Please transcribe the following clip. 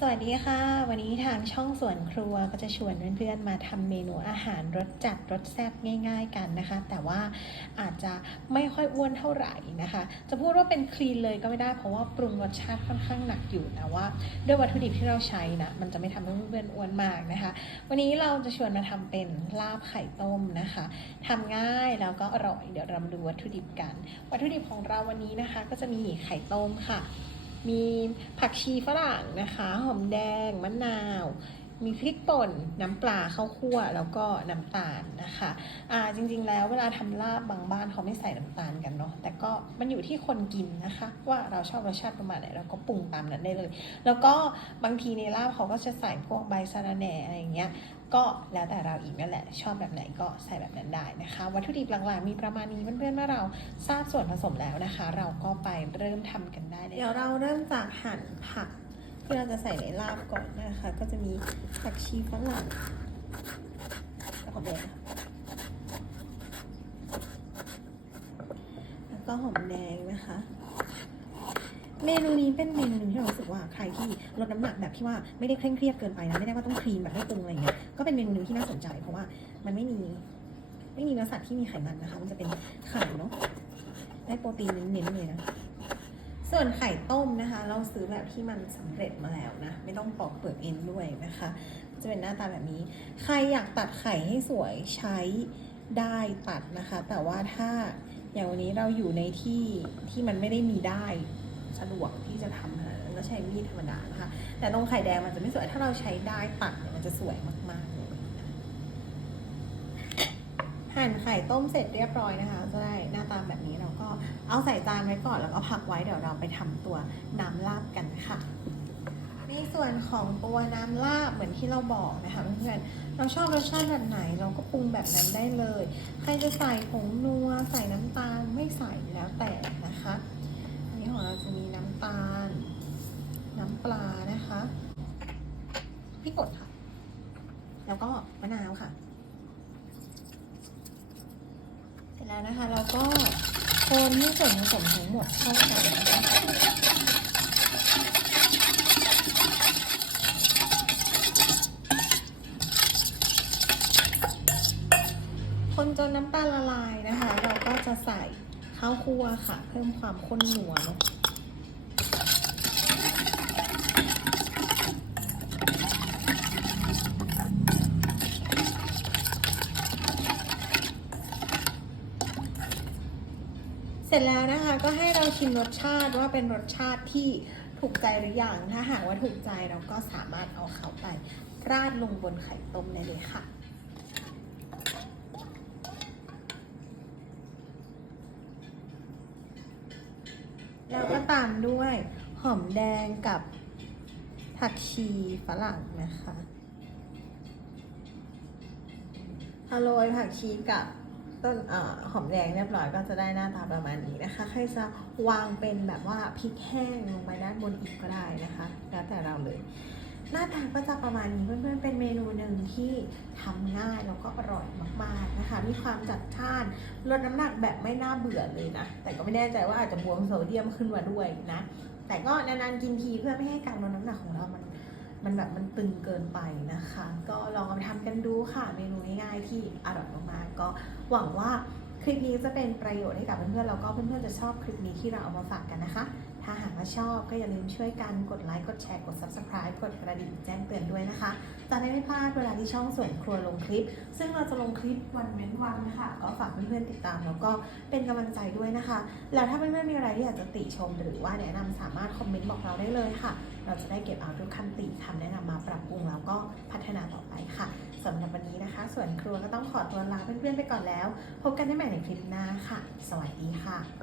สวัสดีค่ะ วันนี้ทางช่องสวนครัวก็จะชวนเพื่อนๆมาทำเมนูอาหารรสจัดรสแซ่บง่าย ๆ กันนะคะ แต่ว่าอาจจะไม่ค่อยอ้วนเท่าไหร่นะคะ จะพูดว่าเป็นคลีนเลยก็ไม่ได้เพราะว่าปรุงรสชาติค่อนข้างหนักอยู่นะว่า ด้วยวัตถุดิบที่เราใช้นะมันจะไม่ทำให้เพื่อนๆอ้วนมากนะคะ วันนี้เราจะชวนมาทำเป็นลาบไข่ต้มนะคะทำง่ายแล้วก็อร่อยเดี๋ยวเรามาดูวัตถุดิบกัน วัตถุดิบของเราวันนี้นะคะ ก็จะมีไข่ต้มค่ะ มีผักชีฝรั่งนะคะ หอมแดง มะนาว มีพริกป่น น้ำปลาข้าวคั่ว แล้วก็น้ำตาลนะคะอ่าจริงๆแล้วเวลาทำลาบบางบ้านเขาไม่ใส่น้ำตาลกันเนาะแต่ก็มันอยู่ที่คนกินนะคะ ว่าเราชอบรสชาติประมาณไหนเราก็ปรุงตามนั้นได้เลย แล้วก็บางทีในลาบเขาก็จะใส่พวกใบสะระแหน่อะไรอย่างเงี้ยก็แล้วแต่เราอีกนั่นแหละ ชอบแบบไหนก็ใส่แบบนั้นได้นะคะ วัตถุดิบหลักๆมีประมาณนี้เพื่อนๆเมื่อเราทราบส่วนผสมแล้วนะคะ เราก็ไปเริ่มทำกันได้เลยเดี๋ยวเราเริ่มจากหั่นผัก ที่เราจะใส่ในลาบก่อนนะคะ ก็จะมีผักชีฝรั่งแล้วก็แดงแล้วก็หอมแดงนะคะ เมนูนี้เป็นเมนูหนึ่งที่เรารู้สึกว่าใครที่ลดน้ำหนักแบบที่ว่าไม่ได้เคร่งเครียดเกินไปนะไม่ได้ว่าต้องคลีนแบบไม่ปรุงอะไรอย่างเงี้ยก็เป็นเมนูหนึ่งที่น่าสนใจเพราะว่ามันไม่มีไม่มีเนื้อสัตว์ที่มีไขมันนะคะ มันจะเป็นไข่เนาะได้โปรตีนเน้นๆเลยนะ ส่วนไข่ต้มนะคะ เราซื้อแบบที่มันสำเร็จมาแล้วนะ ไม่ต้องปอกเปลือกเองด้วยนะคะ จะเป็นหน้าตาแบบนี้ ใครอยากตัดไข่ให้สวยใช้ได้ตัดนะคะ แต่ว่าถ้าอย่างวันนี้เราอยู่ในที่ที่มันไม่ได้มีได้สะดวกที่จะทำนาดนั้นก็ใช้มีดธรรมดานะคะ แต่ตรงไข่แดงมันจะไม่สวยถ้าเราใช้ได้ตัดเนี่ยมันจะสวยมากๆเลย หั่นไข่ต้มเสร็จเรียบร้อยนะคะ จะได้หน้าตาแบบนี้เราก็เอาใส่จานไว้ก่อนแล้วก็พักไว้เดี๋ยวเราไปทำตัวน้ำลาบกันค่ะ ในส่วนของตัวน้ำลาบเหมือนที่เราบอกนะคะเพื่อนๆเราชอบรสชาติแบบไหน เราก็ปรุงแบบนั้นได้เลย ใครจะใส่ผงนัวใส่น้ำตาลไม่ใส่แล้วแต่นะคะอันนี้ของเราจะมีน้ำตาล น้ำปลานะคะพริกป่นค่ะ แล้วก็มะนาวค่ะ เสร็จ แล้วนะคะ เราก็คนให้ส่วนผสมทั้งหมดเข้ากันนะคะคนจนน้ำตาลละลายนะคะ เราก็จะใส่ข้าวคั่วค่ะ เพิ่มความข้นหนัวเนาะ ร็จแล้วนะคะก็ให้เราชิมรสชาติว่าเป็นรสชาติที่ถูกใจหรือยังถ้าหากว่าถูกใจเราก็สามารถเอาเขาไปราดลงบนไข่ต้มได้เลยค่ะแล้วก็ตามด้วยหอมแดงกับผักชีฝรั่งนะคะพอโรยผักชีกับ ต้นอหอมแดงเรียบร้อยก็จะได้หน้าตาประมาณนี้นะคะ ใครจะวางเป็นแบบว่าพริกแห้งลงไปด้านบนอีกก็ได้นะคะ แล้วแต่เราเลย หน้าตาก็จะประมาณนี้เพื่อนๆเป็นเมนูหนึ่งที่ทำง่ายแล้วก็อร่อยมากๆนะคะ มีความจัดจ้านลดน้ำหนักแบบไม่น่าเบื่อเลยนะ แต่ก็ไม่แน่ใจว่าอาจจะบวมโซเดียมขึ้นมาด้วยนะ แต่ก็นานๆกินทีเพื่อไม่ให้การลดน้ำหนักของเรามัน มันแบบมันตึงเกินไปนะคะ ก็ลองเอาไปทำกันดูค่ะ เมนูง่ายๆที่อร่อยมากๆก็หวังว่าคลิปนี้จะเป็นประโยชน์ให้กับเพื่อนๆแล้วก็เพื่อนๆจะชอบคลิปนี้ที่เราเอามาฝากกันนะคะ ถ้าหากว่าชอบก็อย่าลืมช่วยกันกดไลค์ กดแชร์ กด subscribe กดกระดิ่งแจ้งเตือนด้วยนะคะ จะได้ไม่พลาดเวลาที่ช่องส่วนครัวลงคลิป ซึ่งเราจะลงคลิปวันเว้นวันค่ะ ก็ฝากเพื่อนๆติดตามแล้วก็เป็นกำลังใจด้วยนะคะ แล้วถ้าเพื่อนๆมีอะไรที่อยากจะติชม หรือว่าแนะนำสามารถคอมเมนต์บอกเราได้เลยค่ะ เราจะได้เก็บเอาทุกคำติคำแนะนำมาปรับปรุงแล้วก็พัฒนาต่อไปค่ะสำหรับวันนี้นะคะ ส่วนครัวก็ต้องขอตัวลาเพื่อนๆไปก่อนแล้ว พบกันได้ใหม่ในคลิปหน้าค่ะ สวัสดีค่ะ